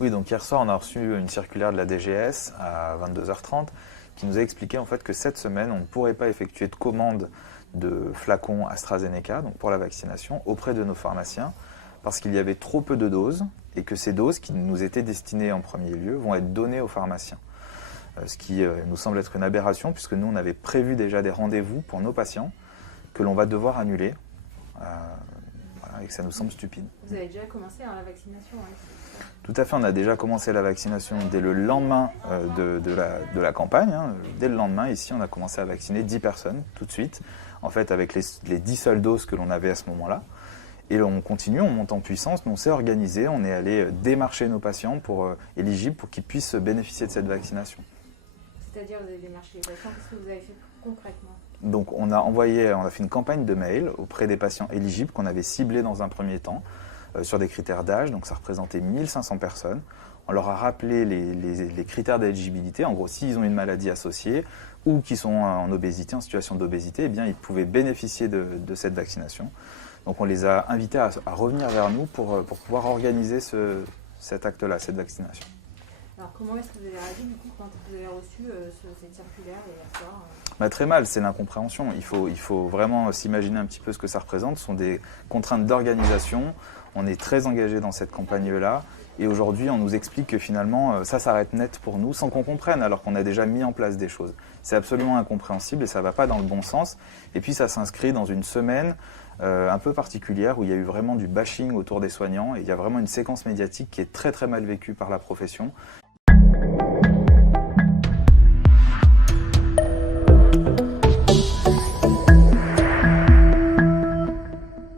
Oui, donc hier soir, on a reçu une circulaire de la DGS à 22h30 qui nous a expliqué en fait que cette semaine, on ne pourrait pas effectuer de commande de flacons AstraZeneca, donc pour la vaccination, auprès de nos pharmaciens, parce qu'il y avait trop peu de doses et que ces doses qui nous étaient destinées en premier lieu vont être données aux pharmaciens. Ce qui nous semble être une aberration, puisque nous, on avait prévu déjà des rendez-vous pour nos patients que l'on va devoir annuler, voilà, et que ça nous semble stupide. Vous avez déjà commencé la vaccination, hein? Tout à fait, on a déjà commencé la vaccination dès le lendemain de la campagne. Hein. Dès le lendemain, ici, on a commencé à vacciner 10 personnes tout de suite, en fait avec les 10 seules doses que l'on avait à ce moment-là. Et on continue, on monte en puissance, on s'est organisé, on est allé démarcher nos patients éligibles pour qu'ils puissent bénéficier de cette vaccination. C'est-à-dire, vous avez démarché les patients, qu'est-ce que vous avez fait concrètement? Donc on a fait une campagne de mail auprès des patients éligibles qu'on avait ciblés dans un premier temps sur des critères d'âge, donc ça représentait 1500 personnes. On leur a rappelé les critères d'éligibilité, en gros s'ils ont une maladie associée ou qui sont en obésité, en situation d'obésité, eh bien ils pouvaient bénéficier de cette vaccination. Donc on les a invités à revenir vers nous pour pouvoir organiser cet acte-là, cette vaccination. Alors comment est-ce que vous avez réagi du coup quand vous avez reçu cette circulaire hier soir? Très mal, c'est l'incompréhension. Il faut vraiment s'imaginer un petit peu ce que ça représente. Ce sont des contraintes d'organisation. On est très engagé dans cette campagne-là. Et aujourd'hui, on nous explique que finalement, ça s'arrête net pour nous, sans qu'on comprenne, alors qu'on a déjà mis en place des choses. C'est absolument incompréhensible et ça ne va pas dans le bon sens. Et puis ça s'inscrit dans une semaine un peu particulière où il y a eu vraiment du bashing autour des soignants. Et il y a vraiment une séquence médiatique qui est très très mal vécue par la profession.